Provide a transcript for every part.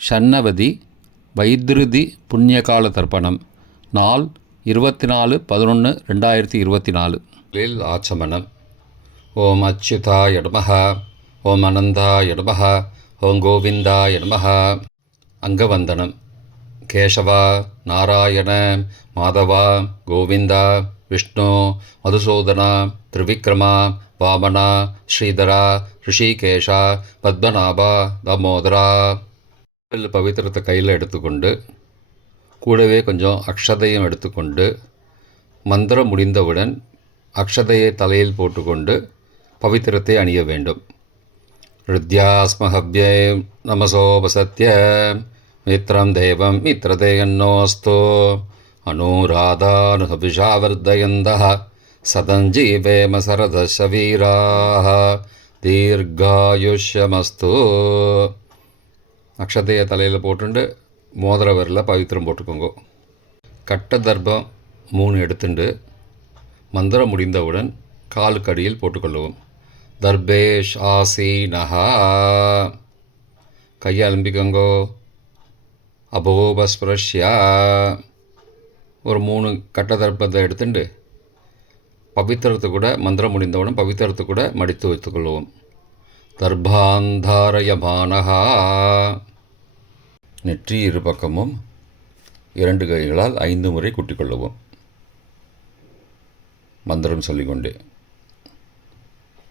ஷண்ணவதி வைத்ருதி புண்ணியகால தர்ப்பணம். நாள் 24/11/2024. ஆச்சமனம். ஓம் அச்சுதாய நமஹ, ஓம் அனந்தாய நமஹ, ஓம் கோவிந்தாய நமஹ. அங்கவந்தனம். கேசவா, நாராயண, மாதவா, கோவிந்தா, விஷ்ணு, மதுசூதனா, திரிவிக்ரமா, வாமனா, ஸ்ரீதரா, ரிஷிகேஷா, பத்மநாபா, தாமோதரா. பவித்திரத்தை கையில் எடுத்துக்கொண்டு கூடவே கொஞ்சம் அக்ஷதையும் எடுத்துக்கொண்டு மந்திரம் முடிந்தவுடன் அக்ஷதையை தலையில் போட்டுக்கொண்டு பவித்திரத்தை அணிய வேண்டும். ருத்யாஸ்மஹவ்யை நமசோபசத்ய மித்ரம் தேவம் மித்ரதேயன்னோஸ்தோ அனுராதானுஹவிஷாவர்தயந்தः சதஞ்சீவேம சரதசவீராः தீர்காயுஷ்யமஸ்து. அக்ஷதையை தலையில் போட்டுண்டு மோதிர விரலில் பவித்திரம் போட்டுக்கோங்க. கட்ட தர்ப்பம் 3 எடுத்துண்டு மந்திரம் முடிந்தவுடன் காலுக்கடியில் போட்டுக்கொள்ளவும். தர்பேஷ் ஆசீனஹா. கையை அலம்பிக்கோங்கோ. அபோபஸ்பிரஷ்யா. ஒரு 3 கட்ட தர்ப்பத்தை எடுத்துட்டு பவித்திரத்தை கூட மந்திரம் முடிந்தவுடன் பவித்திரத்தை கூட மடித்து வைத்துக்கொள்வோம். தர்பாந்தாரயமானஹா. நெற்றி இரு பக்கமும் 2 கைகளால் 5 முறை குட்டிக்கொள்ளவும். மந்திரம் சொல்லிக்கொண்டே.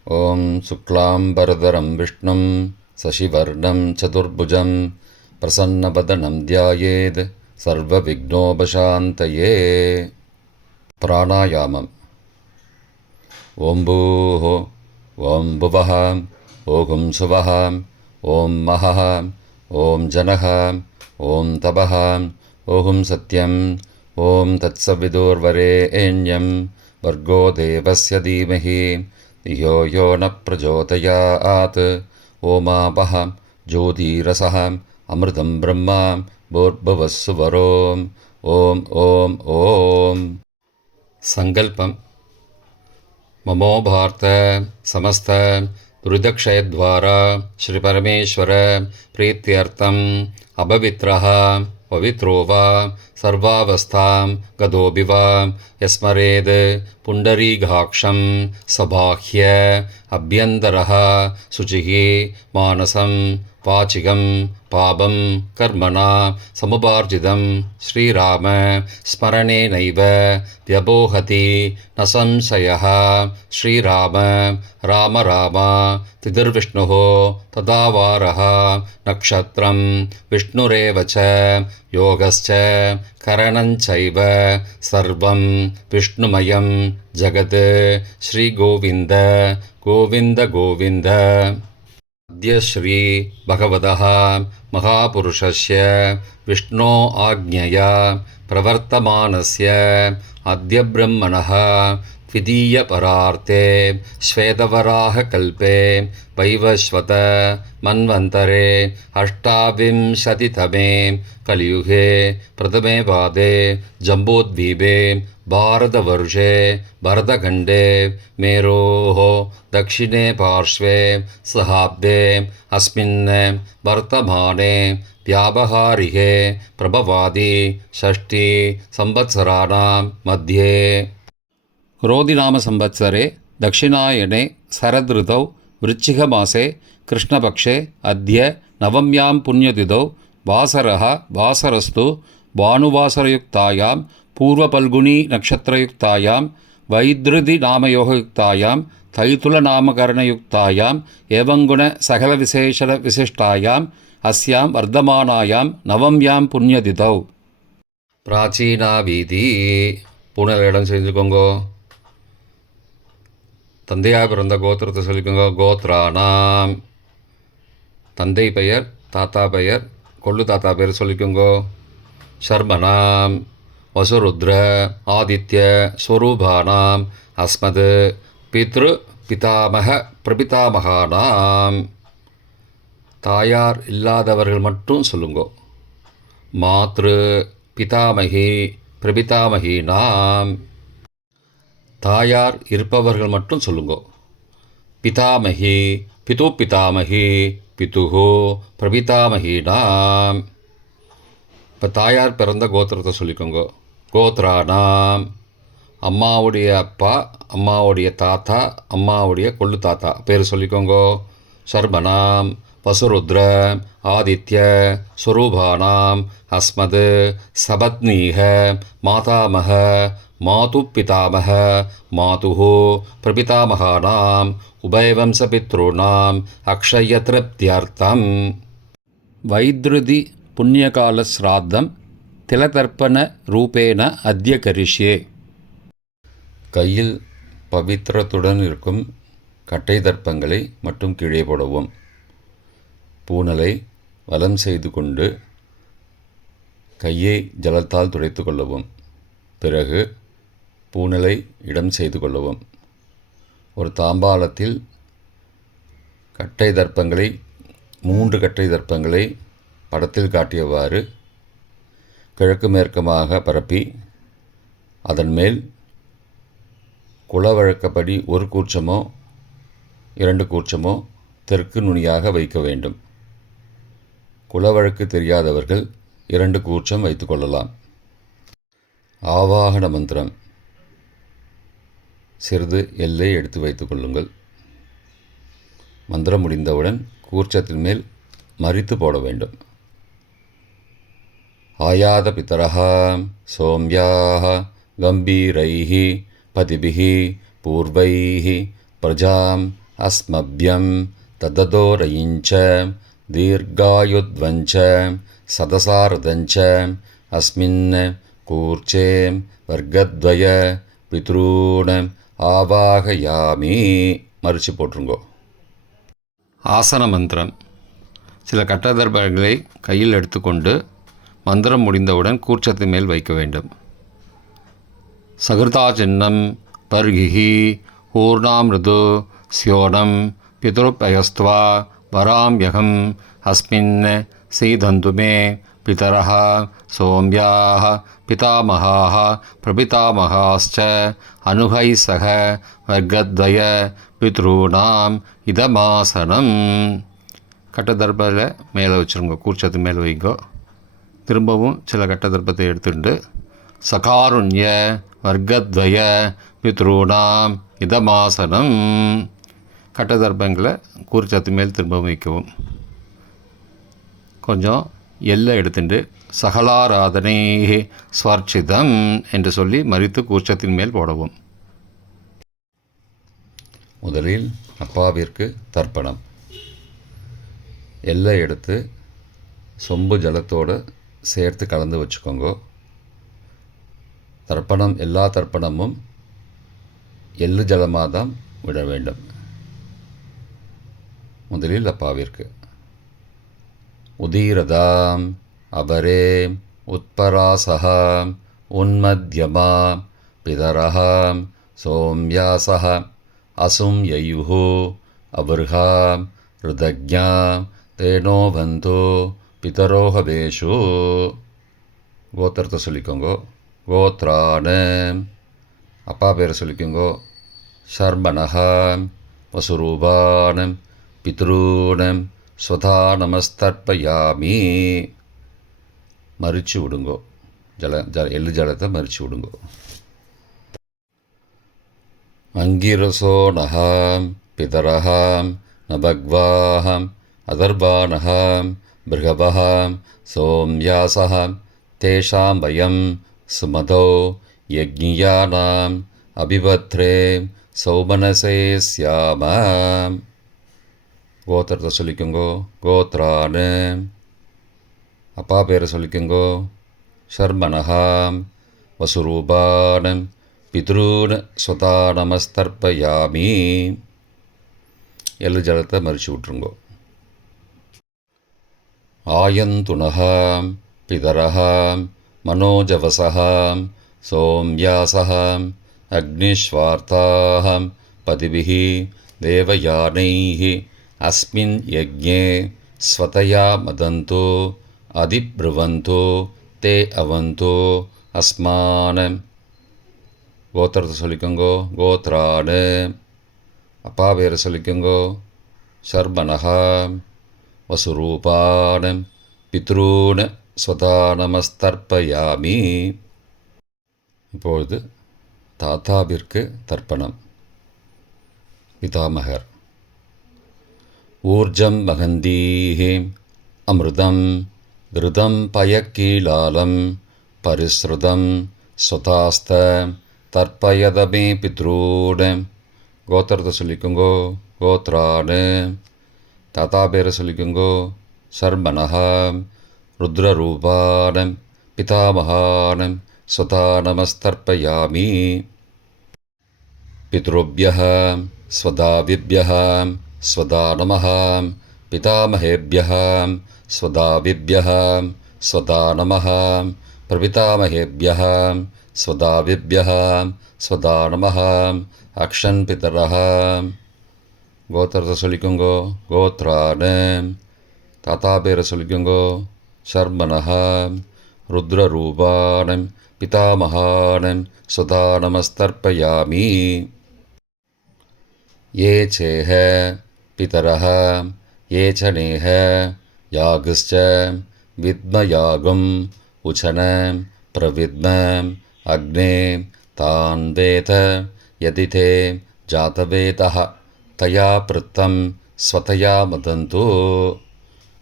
ஓம் சுக்லாம்பரதரம் விஷ்ணும் சசிவர்ணம் சதுர்புஜம் பிரசன்னபதனம் தியாயேத் சர்வ விக்னோபசாந்தயே. பிராணாயாமம். ஓம் பூஹோ, ஓம் புவஹ, ஓம் சுவஹ, ஓம் மஹஹ, ஓம் ஜனஹ, ஓம் தபஹ, ஓம் சத்யம், ஓம் தத்சவிதுர்வரேண்யம் வர்கோ தேவஸ்ய தீமஹி தியோ யோ ந பிரச்சோதயாத். ஓமாபஹ ஜோதிரசஹ அமிர்தம் பிரம்மா பூர்புவஸ்ஸுவரோம். ஓம் ஓம் ஓம். சங்கல்பம். மமோ பார்த்த சமஸ்த துரிதக்ஷயத்வாரா ஸ்ரீ பரமேஸ்வர பிரீத்தியர்த்தம் அபவித்ரஹ பவித்ரோ வா சர்வாவஸ்தாம் கதோபி வா யஸ்மரேத் புண்டரீகாக்ஷம் சபாஹ்ய அப்யந்தரஹ சுச்சிஹி மானசம் வாச்சிகம் பாபம் கர்மணா சமுபார்ஜிதம் ஸ்ரீராம ஸ்மரணேனைவ வ்யபோஹதி ந சம்சயः. ஸ்ரீராம ராம ராம திதிர்விஷ்ணுः ததாவாரः நக்ஷத்ரம் விஷ்ணுரேவ ச யோகஸ்ச கரணஞ்சைவ சர்வம் விஷ்ணுமயம் ஜகத். ஸ்ரீகோவிந்த கோவிந்த கோவிந்த. அத்ய ஸ்ரீ பகவதः மகாபுருஷஸ்ய விஷ்ணோ ஆக்ஞயா பிரவர்த்தமானஸ்ய அத்ய பிரம்மணः த்விதீய பரார்த்தே ஸ்வேதவராக கல்பே வைவஸ்வத மன்வந்தரே அஷ்டாவிம்சதிதமே கலியுகே பிரதமே பாதே ஜம்போத்வீபே பாரதவர்ஷே பரதகண்டே மேரோः दक्षिणे पार्श्वे सहाब्दे अस्मिन् वर्तमाने व्यावहारिके प्रभवादि षष्ठी संवत्सराणां मध्ये. क्रोधिनाम संवत्सरे दक्षिणायने शरदृतौ वृश्चिकमासे कृष्णपक्षे अद्य नवम्यां पुण्यतिथौ वासरः वासरस्तु भानुवासरयुक्तायां पूर्वफल्गुनी नक्षत्रयुक्तायां वैद्रुति नामयोगयुक्तायां தைத்துலநாமகரணயுக்தாயாம் ஏவங்குண சகலவிசேஷர விசிஷ்டாயாம் அஸ்யாம் வர்த்தமானாயாம் நவம்யாம் புண்ணியதிதௌ. பிராச்சீனா வீதி. பூனல் இடம் செஞ்சுக்கோங்கோ. தந்தையாக பிறந்த கோத்திரத்தை சொல்லிக்கோங்க. கோத்ரானாம். தந்தை பெயர், தாத்தா பெயர், கொள்ளு தாத்தா பெயர் சொல்லிக்கோங்கோ. ஷர்மனாம் வசுருத்ர ஆதித்ய ஸ்வரூபானாம் அஸ்மத் பித்ரு பிதாமக பிரபிதாமகானாம். தாயார் இல்லாதவர்கள் மட்டும் சொல்லுங்கோ. மாத்ரு பிதாமகி பிரபிதாமகீனாம். தாயார் இருப்பவர்கள் மட்டும் சொல்லுங்கோ. பிதாமகி பிது பிதாமகி பிதுஹோ பிரபிதாமகீனாம். இப்போ தாயார் பிறந்த கோத்திரத்தை சொல்லிக்கோங்க. கோத்ரானாம், அம்மாவுடைய அப்பா, அம்மாவுடைய தாத்தா, அம்மாவுடைய கொள்ளு தாத்தா பேர் சொல்லிக்கோங்க. சர்மனாம் வசுருத்ர ஆதித்ய ஸ்வரூபானாம் அஸ்மத் சபத்னீக மாதாமக மாது பிதாமக மாதுஹோ பிரபிதாமகானாம் உபயவம்சபித்ருணாம் அக்ஷயத்ருப்தியர்த்தம். வைத்ருதி புண்ணியகால ஸ்ராத்தம் திலதர்ப்பண ரூபேன அத்ய கரிஷ்யே. கையில் பவித்திரத்துடன் இருக்கும் கட்டை தர்ப்பங்களை மட்டும் கீழே போடவும். பூனலை வலம் செய்து கொண்டு கையை ஜலத்தால் துடைத்து கொள்ளவும். பிறகு பூனலை இடம் செய்து கொள்ளவும். ஒரு தாம்பாளத்தில் கட்டை தர்ப்பங்களை 3 கட்டை தர்ப்பங்களை படத்தில் காட்டியவாறு கிழக்கு மேற்கமாக பரப்பி அதன் மேல் குலவழக்கப்படி 1 கூர்ச்சமோ 2 கூர்ச்சமோ தெற்கு நுனியாக வைக்க வேண்டும். குலவழக்கு தெரியாதவர்கள் 2 கூர்ச்சம் வைத்து கொள்ளலாம். ஆவாகன மந்திரம். சிறிது எல்லை எடுத்து வைத்து கொள்ளுங்கள். மந்திரம் முடிந்தவுடன் கூர்ச்சத்தின் மேல் மறித்து போட வேண்டும். ஆயாத பிதரஹ சோம்யாஹ கம்பீரைஹ பதிபிஹ பூர்வைஹ பிரஜாம் அஸ்மப்யம் தததோரயிஞ்ச தீர்காயுத்வஞ்ச சதசாரதஞ்ச அஸ்மின் கூர்ச்சே வர்க்கத்வய பித்ரூண ஆவாகயாமி. மறித்து போட்டுருங்கோ. ஆசன மந்திரம். சில கட்டதர்பங்களை கையில் எடுத்துக்கொண்டு மந்திரம் முடிந்தவுடன் கூர்ச்சத்தின் மேல் வைக்க வேண்டும். சகிருதா சின்னம் பர்கிஹி ஊர்ணாமிருது ஸ்யோனம் பிதுருப்பயஸ்துவா வராம்யகம் அஸ்மின் சீதந்துமே பிதரஹ சோம்யாஹ பிதாமகாஹ பிரபிதாமகாஸ்ச அனுகை சக வர்க்கத்வய பித்ரூணாம் இதமாசனம். கட்டதர்பத்தில் மேலே வச்சுருங்க. கூர்ச்சத்து மேலே வைங்கோ. திரும்பவும் சில கட்டதர்ப்பத்தை எடுத்துட்டு சகாருண்ய வர்க்கத்வய பித்ரூணாம் இதமாசனம். கட்டதர்ப்பங்களை கூர்ச்சத்து மேல் திரும்பவும் வைக்கவும். கொஞ்சம் எல்லை எடுத்துட்டு சகலாராதனை ஸ்வர்ச்சிதம் என்று சொல்லி மறித்து கூர்ச்சத்தின் மேல் போடவும். முதலில் அப்பாவிற்கு தர்ப்பணம். எல்லை எடுத்து சொம்பு ஜலத்தோடு சேர்த்து கலந்து வச்சுக்கோங்க. தர்ப்பணம் எல்லா தர்ப்பணமும் எள்ளு ஜலமாக தான் விட வேண்டும். முதலில் அப்பாவிற்கு. உதீரதாம் அபரே உத்பராசஹாம் உன்மத்யமாம் பிதரஹாம் சோம்யாசஹ அசும் யயுஹோ அபர்ஹாம் ருதக்ஞாம் தேனோ பந்தோ பிதரோஹபேஷு. கோத்திரத்தை சொல்லிக்கோங்கோ. கோத்ரான. அப்பா பேரை சொல்லிக்கோங்கோ. சர்மணஹாம் வசுரூபானம் பித்ரூணம் ஸ்வதா நமஸ்தர்ப்பயாமி. மறித்து விடுங்கோ. எள்ளு ஜலத்தை மறித்து விடுங்கோ. அங்கிரசோனஹாம் பிதரஹாம் நபக்வாஹாம் அதர்பானஹாம் பிருகபஹாம் சோம்யாசஹாம் தேஷாம் வயம் சுமதோ யக்ஞியானாம் அபிபத்ரே சௌமனசே ஸ்யாமாம். கோத்திரத்தை சொல்லிக்கோங்கோ. கோத்ரான. அப்பா பேரை சொல்லிக்கோங்கோ. சர்மணஹாம் வசுரூபானம் பித்ரூன் ஸ்வதா நமஸ்தர்ப்பயாமி. எள்ளு ஜலத்தை மறித்து விட்ருங்கோ. ஆயந்துனஹாம் பிதரஹாம் மனோஜவசஹாம் சோம்யாசஹாம் அக்னிஸ்வார்த்தாஹாம் பதிபிஹி தேவயானைஹி அஸ்மின் யக்ஞே ஸ்வதயா மதந்தோ அதிப்ருவந்தோ தே அவந்தோ அஸ்மானம். கோத்திரத்தை சொல்லிக்கோங்கோ. கோத்ரான. அப்பா பேரை சொல்லிக்கோங்கோ. சர்மணः வசுரூபான் பித்ரூன் ஸ்வதா நமஸ்தர்ப்பயாமி. இப்பொழுது தாத்தாவிற்கு தர்ப்பணம். பிதாமகர். ஊர்ஜம் மகந்தீஹி அமிர்தம் கிருதம் பயக்கீலாலம் பரிஸ்ருதம் ஸ்வதாஸ்த தர்ப்பயதமே பித்ரூன். கோத்திரத்தை சொல்லிக்கோங்கோ. கோத்ரான். தாத்தா பேரை சொல்லிக்கோங்கோ. சர்மணः ருத்ரரூபான் பிதாமகான் ஸ்வதா நமஸ்தர்ப்பயாமி. பித்ருभ्यः ஸ்வதாவிभ्यः ஸ்வதா நமः. பிதாமகேभ्यः ஸ்வதாவிभ्यः ஸ்வதா நமः. பிரபிதாமகேभ्यः ஸ்வதாவிभ्यः ஸ்வதா நமः. அக்ஷன் பிதரः. கோத்திரத்தை சொல்லிக்கோங்கோ. கோத்ரான். தாத்தா பேரை சொல்லிக்கோங்கோ. சர்மணः ருத்ரரூபான் பிதாமகான் ஸ்வதா நமஸ்தர்ப்பயாமி. ये चेह पितरः ये च नेह यागश्च विद्मयागम् उचन प्रविद्म अग्ने तान् वेद यदि ते जातवेदः तया पृत्तं स्वतया मदन्तु.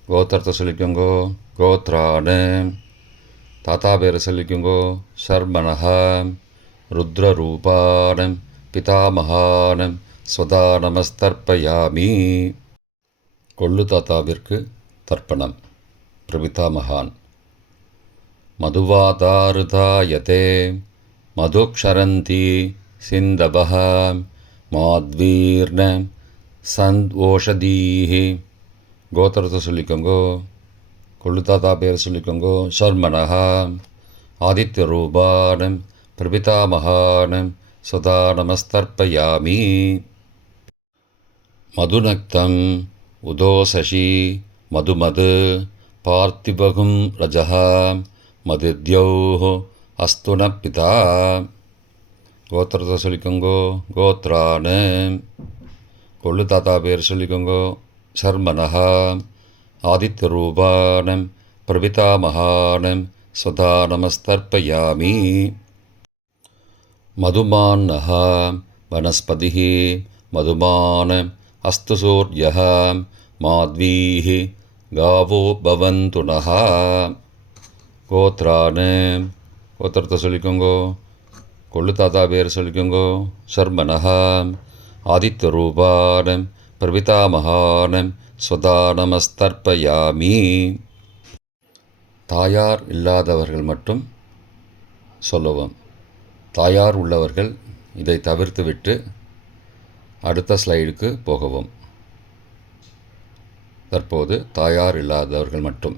கோத்திரத்தை சொல்லிக்கோங்கோ. கோத்ரான். தாத்தா பேரை சொல்லிக்கோங்கோ. சர்மணः ருத்ரரூபான் பிதாமகான் ஸ்வதா நமஸ்தர்ப்பயாமி. கொள்ளு தாத்தாவிற்கு தர்ப்பணம். பிரபிதாமகான். மதுவாதாருதாயதே மதுக்ஷரந்தி சிந்தவः மாத்வீர்ண சந்த்வோஷதீஹி. கோத்திரத்தை சொல்லிக்கோங்கோ. கொள்ளு தாத்தா பேரை சொல்லிக்கோங்கோ. சர்மணः ஆதித்யரூபான் பிரபிதாமகான் ஸ்வதா நமஸ்தர்ப்பயாமி. மதுநக்தம் உதோசசி மதுமது பார்த்திபகும் ரஜः மதித்யௌः அஸ்துன பிதா. கோத்திரத்தை சொல்லிக்கோங்கோ. கோத்ரான். கொள்ளு தாத்தா பேர் சொல்லிக்கோங்கோ. சர்மணः ஆதித்யரூபான் பிரபிதாமகான் ஸ்வதா நமஸ்தர்ப்பயாமி. மதுமான்னः வனஸ்பதிः மதுமான் அஸ்து சூர்யः மாத்வீः காவோ பவந்து நः. கோத்ரான். கோத்திரத்தை சொல்லிக்கோங்கோ. கொள்ளு தாத்தா பேர் சொல்லிக்கோங்கோ. சர்மணः ஆதித்யரூபான் பிரபிதாமகான் ஸ்வதா நமஸ்தர்ப்பயாமி. தாயார் இல்லாதவர்கள் மட்டும் சொல்லவும். தாயார் உள்ளவர்கள் இதை தவிர்த்துவிட்டு அடுத்த ஸ்லைடுக்கு போகவும். தற்போது தாயார் இல்லாதவர்கள் மட்டும்.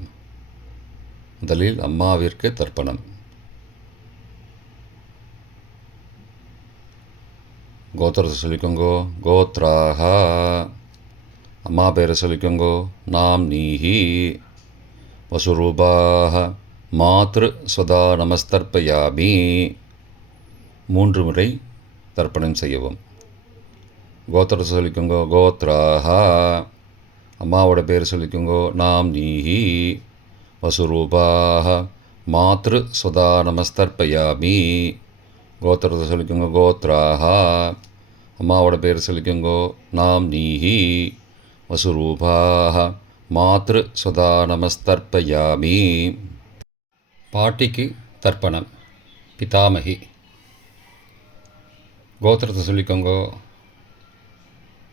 முதலில் அம்மாவிற்கு தர்ப்பணம். கோத்திரத்தை சொல்லிக்கோங்கோ. கோத்ராஹ. அம்மா பேரை சொல்லிக்கோங்கோ. நாம் நீஹி. வசுரூபாஹ மாத்ரு ஸ்வதா நமஸ்தர்ப்பயாமி. 3 முறை தர்ப்பணம் செய்யவும். கோத்திரத்தை சொல்லிக்கோங்கோ. கோத்ராஹ. அம்மாவோட பேர் சொல்லிக்கோங்கோ. நாம் நீஹி. வசுரூபாஹ மாத்ரு ஸ்வதா நமஸ்தர்ப்பயாமி. கோத்திரத்தை சொல்லிக்கோங்கோ. கோத்ராஹ. அம்மாவோட பேர் சொல்லிக்கோங்கோ. நாம் நீஹி. வசுரூபாஹ மாத்ரு ஸ்வதா நமஸ்தர்ப்பயாமி. பாட்டிக்கு தர்ப்பணம். பிதாமகி. கோத்திரத்தை சொல்லிக்கோங்கோ.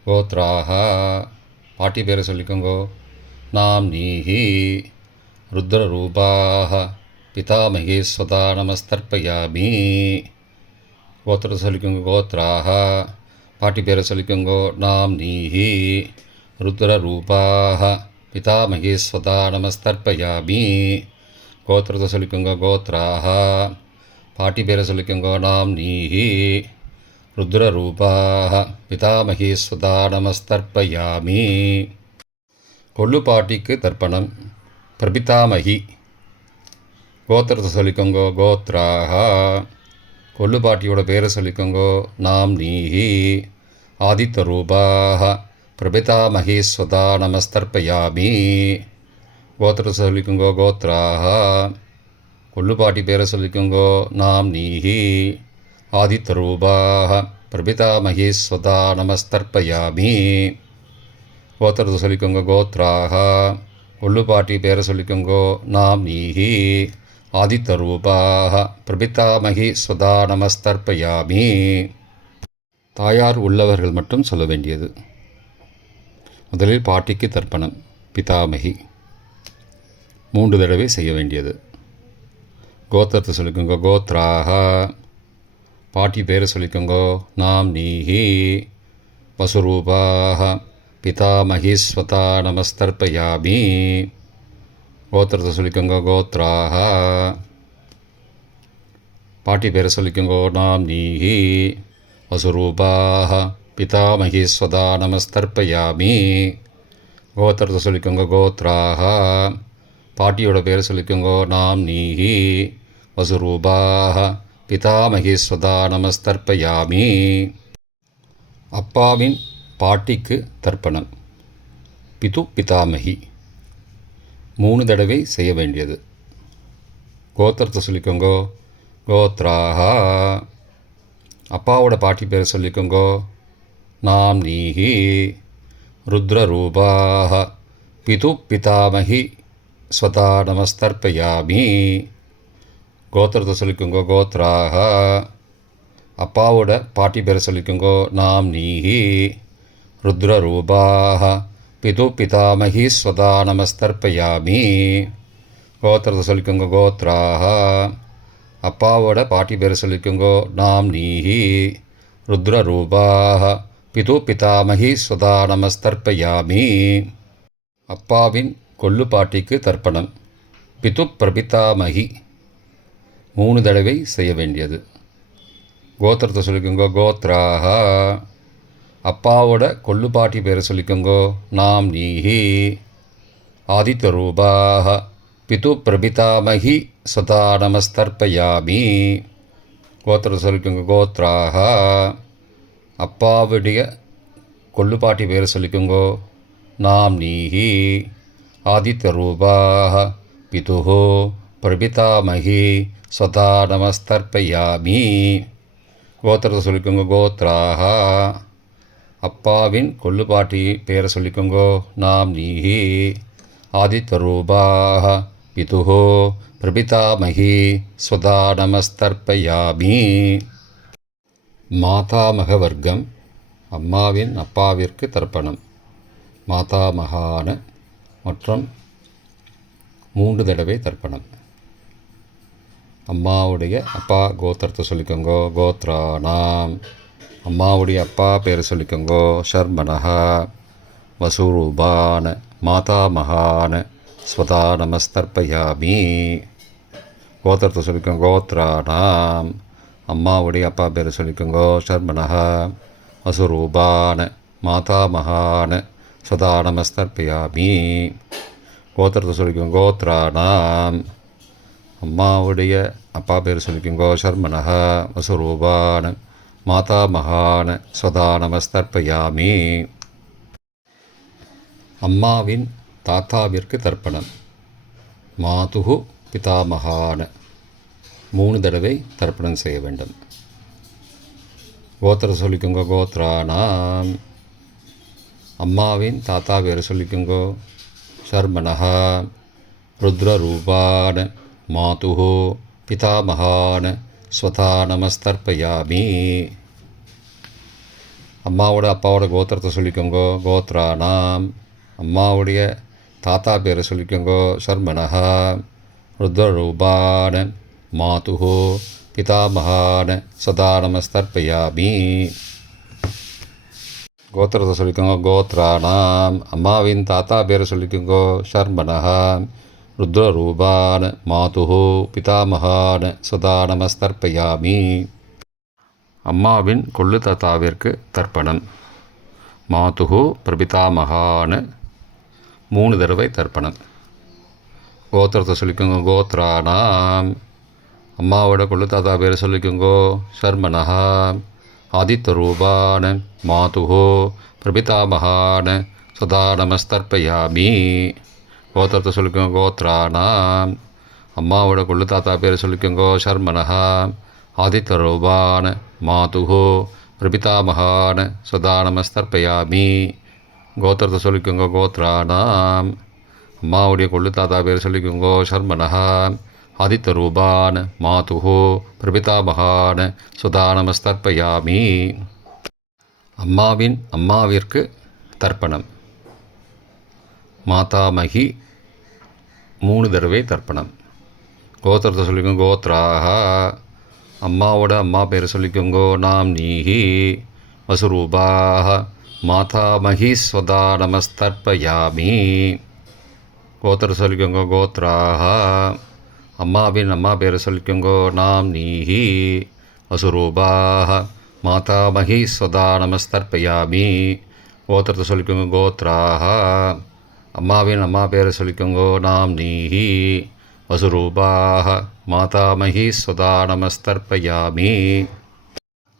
கோத்ராஹ. பாட்டி பேரை சொல்லிக்கோங்கோ. நாம் நீஹி. ருத்ரரூபாஹ பிதாமகி ஸ்வதா நமஸ்தர்ப்பயாமி. கோத்திரத்தை சொல்லிக்கோங்கோ. கோத்ராஹ. பாட்டி பேரை சொல்லிக்கோங்கோ. நாம் நீஹி. ருத்ரரூபாஹ பிதாமகி ஸ்வதா நமஸ்தர்ப்பயாமி. கோத்திரத்தை சொல்லிக்கோங்கோ. கோத்ராஹ. பாட்டி பேரை சொல்லிக்கோங்கோ. நாம் நீஹி. ருத்ரரூபாஹ பிதாமகி ஸ்வதா நமஸ்தர்ப்பயாமி. கொள்ளு பாட்டிக்கு தர்ப்பணம். பிரபிதாமகி. கோத்திரத்தை சொல்லிக்கோங்கோ. கோத்ராஹ. கொள்ளு பாட்டியோட பேரை சொல்லிக்கோங்கோ. நாம் நீஹி. ஆதித்யரூபாஹ பிரபிதாமகி ஸ்வதா நமஸ்தர்ப்பயாமி. கோத்திரத்தை சொல்லிக்கோங்கோ கோத்ராக. கொள்ளுப்பாட்டி பேரை சொல்லிக்கோங்கோ நாம் நீஹி. ஆதித்தரூபாக பிரபிதாமகி ஸ்வதா நமஸ்தர்ப்பயாமி. கோத்திரத்தை சொல்லிக்கோங்க கோத்ராக. கொள்ளுப்பாட்டி பேரை சொல்லிக்கோங்கோ நாம் நீஹி. ஆதித்தரூபாக பிரபிதாமகி ஸ்வதா நமஸ்தர்ப்பயாமி. தாயார் உள்ளவர்கள் மட்டும் சொல்ல வேண்டியது. முதலில் பாட்டிக்கு தர்ப்பணம் பிதாமகி 3 தடவை செய்ய வேண்டியது. கோத்திரத்தை சொல்லிக்கோங்க கோத்ராக. பாட்டி பேரை சொல்லிக்கோங்கோ நாம் நீஹி. வசுரூபாக பிதாமகி ஸ்வதா நமஸ்தர்ப்பயாமி. கோத்திரத்தை சொல்லிக்கோங்க கோத்ராக. பாட்டி பேரை சொல்லிக்கோங்கோ நாம் நீஹி. வசுரூபாக பிதாமகி ஸ்வதா நமஸ்தர்ப்பயாமி. கோத்திரத்தை சொல்லிக்கோங்க கோத்ராக. பாட்டியோட பேரை சொல்லிக்கோங்கோ நாம் நீஹி. வசுரூபாக பிதாமகி ஸ்வதா நமஸ்தர்ப்பயாமி. அப்பாவின் பாட்டிக்கு தர்ப்பணம் பிது பிதாமகி 3 தடவை செய்ய வேண்டியது. கோத்திரத்தை சொல்லிக்கோங்கோ கோத்ராக. அப்பாவோட பாட்டி பேரை சொல்லிக்கோங்கோ நாம் நீஹி. ருத்ரரூபாக பிது பிதாமகி ஸ்வதா நமஸ்தர்ப்பயாமி. கோத்திரத்தை சொல்லிக்கோங்கோ கோத்ராக. அப்பாவோட பாட்டி பேரை சொல்லிக்கோங்கோ நாம் நீஹி. ருத்ரரூபாக பிது பிதாமகி ஸ்வதா நமஸ்தர்ப்பயாமி. கோத்திரத்தை சொல்லிக்கோங்க கோத்ராக. அப்பாவோட பாட்டி பேரை சொல்லிக்கோங்கோ நாம் நீஹி. ருத்ரரூபாக பிது பிதாமகி ஸ்வதா நமஸ்தர்ப்பயாமி. அப்பாவின் கொள்ளு பாட்டிக்கு தர்ப்பணம் பிது பிரபிதாமகி 3 தடவை செய்ய வேண்டியது. கோத்திரத்தை சொல்லிக்கோங்கோ கோத்ராக. அப்பாவோட கொள்ளு பாட்டி பேரை சொல்லிக்கோங்கோ நாம் நீஹி. ஆதித்தரூபாக பிது பிரபிதாமகி ஸ்வதா நமஸ்தர்ப்பயாமி. கோத்திரத்தை சொல்லிக்கோங்க கோத்ராக. அப்பாவுடைய கொள்ளுப்பாட்டி பேரை சொல்லிக்கோங்கோ நாம் நீஹி. ஆதித்தரூபாக பிதுஹோ பிரபிதாமகி ஸ்வதா நமஸ்தர்ப்பயாமி. கோத்திரத்தை சொல்லிக்கோங்க கோத்ராக. அப்பாவின் கொள்ளுப்பாட்டி பேரை சொல்லிக்கோங்கோ நாம் நீஹி. ஆதித்தரூபாக பிதுஹோ பிரபிதாமகி ஸ்வதா நமஸ்தர்ப்பயாமி. மாதாமக வர்க்கம் அம்மாவின் அப்பாவிற்கு தர்ப்பணம் மாதாமகான மற்றும் 3 தடவை தர்ப்பணம். அம்மாவுடைய அப்பா கோத்திரத்தை சொல்லிக்கோங்கோ கோத்ரானாம். அம்மாவுடைய அப்பா பேரை சொல்லிக்கோங்கோ ஷர்மனஹா. வசூரூபான மாதாமகான ஸ்வதா நமஸ்தர்ப்பயாமி. கோத்திரத்தை சொல்லிக்கோங்க கோத்ரானாம். அம்மாவுடைய அப்பா பேரை சொல்லிக்கோங்கோ ஷர்மனஹா. வசுரூபான மாதாமகான ஸ்வதா நமஸ்தர்ப்பயாமி. கோத்திரத்தை சொல்லிக்கோங்க கோத்ரானாம். அம்மாவுடைய அப்பா பேர் சொல்லிக்கோங்கோ ஷர்மனஹா. வசுரூபான மாதாமகான ஸ்வதா நமஸ்தர்ப்பயாமி. அம்மாவின் தாத்தாவிற்கு தர்ப்பணம் மாதுகு பிதாமகான 3 தடவை தர்ப்பணம் செய்ய வேண்டும். கோத்திர சொல்லிக்கோங்க கோத்ரானாம். அம்மாவின் தாத்தா பேரை சொல்லிக்கோங்கோ ஷர்மனஹா. ருத்ரரூபான மாதுஹோ பிதாமகான ஸ்வதா நமஸ்தர்ப்பயாமி. அம்மாவோட அப்பாவோட கோத்திரத்தை சொல்லிக்கோங்கோ கோத்ரானாம். அம்மாவுடைய தாத்தா பேரை சொல்லிக்கோங்கோ ஷர்மனஹா. ருத்ரரூபான மாதுஹோ பிதாமகான சதா நமஸ்தர்ப்பயாமி. கோத்திரத்தை சொல்லிக்கோங்க கோத்ரானாம். அம்மாவின் தாத்தா பேரை சொல்லிக்கோங்கோ ஷர்மனஹா. ருத்ரரூபான மாதுஹோ பிதாமகான சதா நமஸ்தர்ப்பயாமி. அம்மாவின் கொள்ளு தாத்தாவிற்கு தர்ப்பணம் மாதுஹு பிரபிதாமகான 3 தடவை தர்ப்பணம். கோத்திரத்தை சொல்லிக்கோங்க கோத்ரானாம். அம்மாவோட கொள்ளு தாத்தா பேரை சொல்லிக்கோங்கோ ஷர்மனஹா. ஆதித்தரூபான மாதுஹோ பிரபிதாமகான சதா நமஸ்தர்ப்பயாமி. கோத்திரத்தை சொல்லிக்கோங்க. கோத்ரானாம். அம்மாவோட கொள்ளு தாத்தா பேர் சொல்லிக்கோங்கோ. சர்மனஹா. ஆதித்தரூபான மாதுஹோ பிரபிதாமகான சதா நமஸ்தர்ப்பயாமி. கோத்திரத்தை சொல்லிக்கோங்க. கோத்ரானாம். அம்மாவுடைய கொள்ளு தாத்தா பேர் சொல்லிக்கோங்கோ. சர்மனஹா. ஆதித்தரூபான மாதுஹோ பிரபிதாமகான சுதா நமஸ்தர்ப்பயாமி. அம்மாவிற்கு தர்ப்பணம். மாதாமகி 3 தடவை தர்ப்பணம். கோத்திரத்தை சொல்லிக்கோங்க. கோத்ராக. அம்மாவோட அம்மா பேர் சொல்லிக்கோங்கோ. நாம் நீஹி வசுரூபாக மாதாமகி ஸ்வதா நமஸ்தர்ப்பயாமி. கோத்திரத்தை சொல்லிக்கோங்க. கோத்ராக. அம்மாவின் அம்மா பேர் சொல்லிக்கோங்கோ. நாம் நீஹி வசுரூபாக மாதாமகி ஸ்வதா நமஸ்தர்ப்பயாமி. கோத்திரத்தை சொல்லிக்கோங்க. கோத்ராக. அம்மாவின் அம்மா பேரை சொல்லிக்கோங்கோ. நாம் நீஹி வசுரூபாக மாதாமகி ஸ்வதா நமஸ்தர்ப்பயாமி.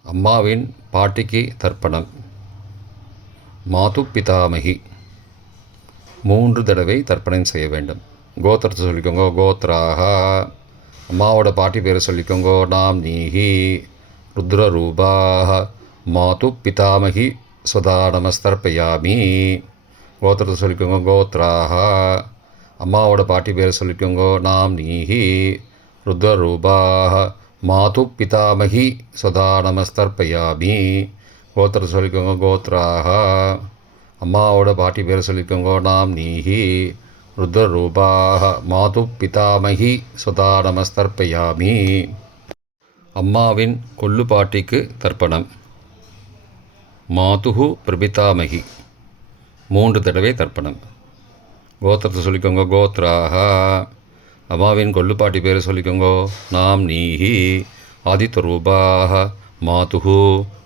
அம்மாவின் பாட்டிக்கு தர்ப்பணம். மாது பிதாமகி 3 தடவை தர்ப்பணம் செய்ய வேண்டும். கோத்திரத்தை சொல்லிக்கோங்க. கோத்ராக. அம்மாவோட பாட்டி பேரை சொல்லிக்கோங்கோ. நாம் நீஹி ருத்ரரூபாக மாது பிதாமகி ஸ்வதா நமஸ்தர்ப்பயாமி. கோத்திரத்தை சொல்லிக்கோங்க. கோத்ராக. அம்மாவோட பாட்டி பேரை சொல்லிக்கோங்கோ. நாம் நீஹி ருத்ரரூபாக மாது பிதாமகி ஸ்வதா நமஸ்தர்ப்பயாமி. கோத்திரத்தை சொல்லிக்கோங்க. கோத்ராக. அம்மாவோட பாட்டி பேரை சொல்லிக்கோங்கோ. நாம் நீஹி ருத்ரரூபாக மாது பிதாமகி ஸ்வதா நமஸ்தர்ப்பயாமி. அம்மாவின் கொள்ளு பாட்டிக்கு தர்ப்பணம். மாதுஹு பிரபிதாமகி 3 தடவை தர்ப்பணம். கோத்திரத்தை சொல்லிக்கோங்க. கோத்ராக. அம்மாவின் கொள்ளுப்பாட்டி பேரை சொல்லிக்கோங்கோ. நாம் நீஹி ஆதித்தரூபாக மாதுஹு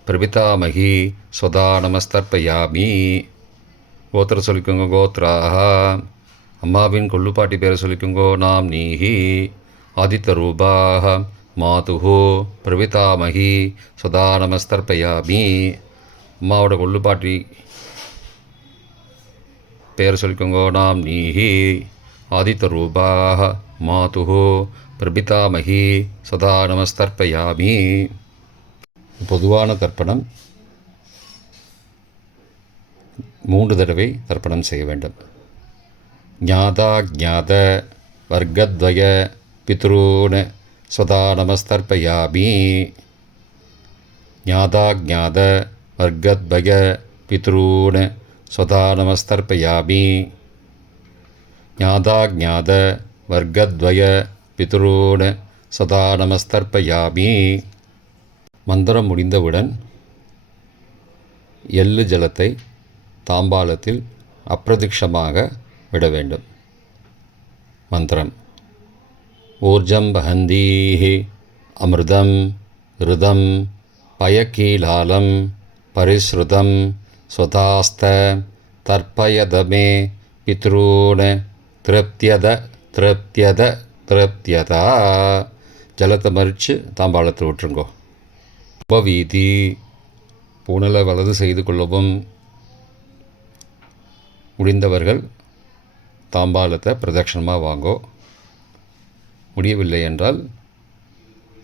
பிரபிதாமகி ஸ்வதா நமஸ்தர்ப்பயாமி. கோத்திரத்தை சொல்லிக்கோங்க. கோத்ராக. அம்மாவின் கொள்ளுப்பாட்டி பேரை சொல்லிக்கோங்கோ. நாம் நீஹி ஆதித்தரூபாக மாதுஹு பிரபிதாமகி ஸ்வதா நமஸ்தர்ப்பயாமி. அம்மாவோட கொள்ளுப்பாட்டி பேர் சொல்லிக்கோங்கோ. நாம் நீஹி ஆதித்தரூபாக மாதுஹு பிரபிதாமகி சதா நமஸ்தர்ப்பயாமி. பொதுவான தர்ப்பணம் 3 தடவை தர்ப்பணம் செய்ய வேண்டும். ஞாதா ஞாத வர்க்கத்வய பித்ரூன் சதா நமஸ்தர்ப்பயாமி. ஞாதா ஞாத வர்க்கத்வய பித்ரூன் சதா நமஸ்தர்ப்பயாமி. ஞாதா ஞாத வர்க்கத்வய பித்ரூன் சதா நமஸ்தர்ப்பயாமி. மந்திரம் முடிந்தவுடன் எள்ளு ஜலத்தை தாம்பாலத்தில் அப்பிரதிக்ஷமாக விட வேண்டும். மந்திரம். ஊர்ஜம் வஹந்தீஹி அமிர்தம் ருதம் பயக்கீலாலம் பரிஸ்ருதம் ஸ்வதாஸ்த தர்ப்பயதமே பித்ரூன் திருப்தியத திருப்தியத திருப்தியதா. ஜலத்தை மறித்து தாம்பாளத்தில் விட்டுருங்கோ. உபவீதி. பூனலை வலது செய்து கொள்ளவும். முடிந்தவர்கள் தாம்பாலத்தை பிரதட்சணமாக வாங்கோ. முடியவில்லை என்றால்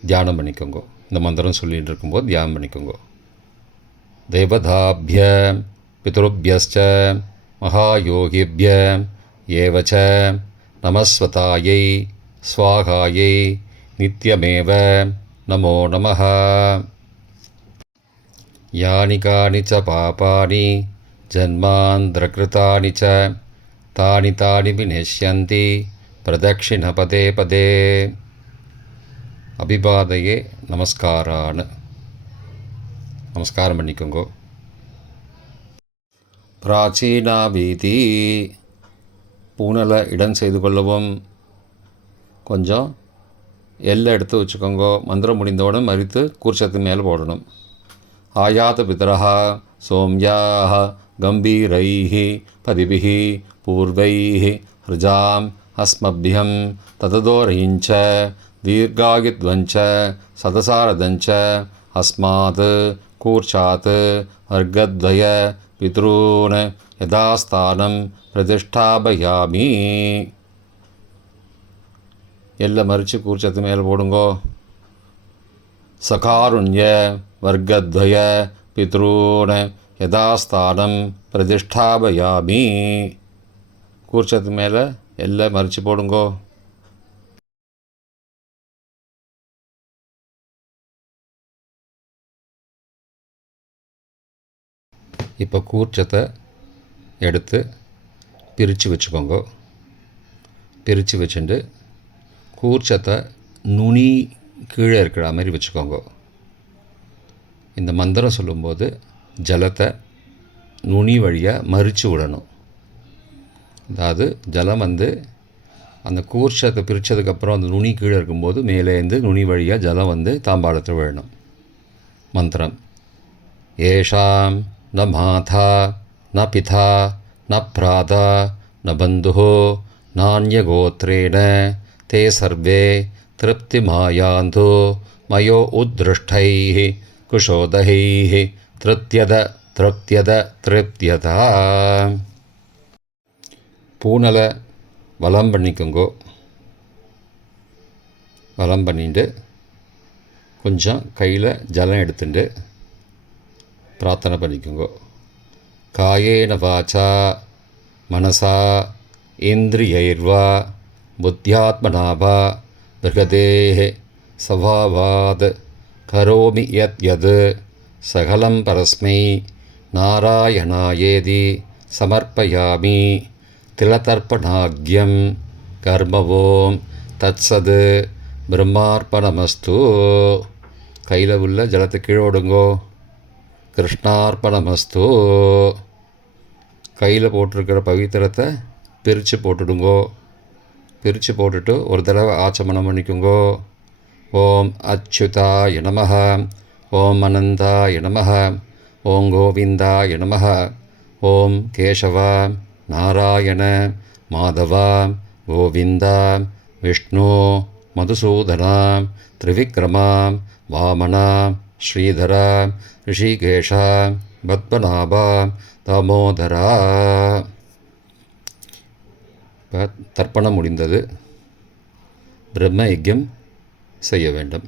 தியானம் பண்ணிக்கோங்கோ. இந்த மந்திரம் சொல்லிகிட்டு இருக்கும்போது தியானம் பண்ணிக்கோங்கோ. தேவதாபிய பித்ருபியஸ்ச மகாயோகிபிய ஏவச்ச நமஸ்வதாயை ஸ்வாகாயை நித்யமேவ நமோ நமः. யானி கானி ச பாபானி ஜன்மாந்திரகிருதானி ச தானி தானி விநஷ்யந்தி பிரதக்ஷிண பதே பதே. அபிபாதையே நமஸ்காரான்னு நமஸ்காரம் பண்ணிக்கோங்கோ. பிராச்சீனா வீதி. பூனலை இடம் செய்து கொள்ளவும். கொஞ்சம் எல்லை எடுத்து வச்சுக்கோங்கோ. மந்திரம் முடிந்தவுடன் மறித்து கூர்ச்சத்து மேலே போடணும். ஆயாத பிதரஹா சோம்யாஹ கம்பீரைஹி பதிபிஹி பூர்வைஹி ஹிருஜாம் அஸ்மபியம் தததோரயிஞ்ச தீர்காகித்வஞ்ச சதசாரதஞ்ச அஸ்மாத் கூர்ச்சாத் வர்க்கத்வய பித்ரூன் யதாஸ்தானம் பிரதிஷ்டாபயாமி. எல்லை மறித்து கூர்ச்சத்து மேலே போடுங்கோ. சகாருண்ய வர்க்கத்வய பித்ரூன் யதாஸ்தானம் பிரதிஷ்டாபயாமி. கூர்ச்சத்து மேலே எல்லை மறித்து போடுங்கோ. இப்போ கூர்ச்சத்தை எடுத்து பிரித்து வச்சுக்கோங்க. பிரித்து வச்சுட்டு கூர்ச்சத்தை நுனி கீழே இருக்கிற மாதிரி வச்சுக்கோங்க. இந்த மந்திரம் சொல்லும்போது ஜலத்தை நுனி வழியாக மறித்து விடணும். அதாவது ஜலம் அந்த கூர்ச்சத்தை பிரித்ததுக்கப்புறம் அந்த நுனி கீழே இருக்கும்போது மேலேருந்து நுனி வழியாக ஜலம் தாம்பாளத்தில் விழணும். மந்திரம்: ஏஷாம் ந மாதா ந பிதா ந பிராதா ந பந்துஹோ நான்யகோத்ரேண தே சர்வே திருப்திமாயாந்து மயோ உத்ருஷ்டைः குஷோதகைः திருப்தியத திருப்தியத திருப்தியதா. பூனலை வலம் பண்ணிக்கோங்கோ. வலம் பண்ணிட்டு கொஞ்சம் கையில் ஜலம் எடுத்துட்டு பிரார்த்தனை பண்ணிக்கோங்கோ. காயேன வாச்சா மனசா இந்திரியைர்வா புத்தியாத்மனாவா பிருகதேஹ சவாவாத் கரோமி யத் யத் சகலம் பரஸ்மை நாராயணாயேதி சமர்ப்பயாமி. திலதர்ப்பணாக்யம் கர்மவோம் தத்சத் பிரம்மார்ப்பணமஸ்து. கையில் உள்ள ஜலத்தை கீழோடுங்கோ. கிருஷ்ணார்ப்பணமஸ்து. கையில் போட்டிருக்கிற பவித்திரத்தை பிரித்து போட்டுடுங்கோ. பிரித்து போட்டுட்டு ஒரு தடவை ஆச்சமனம் பண்ணிக்கோங்கோ. ஓம் அச்சுதாய நமஹ, ஓம் அனந்தாய நமஹ, ஓம் கோவிந்தாய நமஹ, ஓம் கேசவா நாராயண மாதவா கோவிந்தா விஷ்ணு மதுசூதனா திரிவிக்ரமா வாமனா ஸ்ரீதரா ரிஷிகேஷா பத்மநாபா தாமோதரா. இப்போ தர்ப்பணம் முடிந்தது. பிரம்ம யஜ்யம் செய்ய வேண்டும்.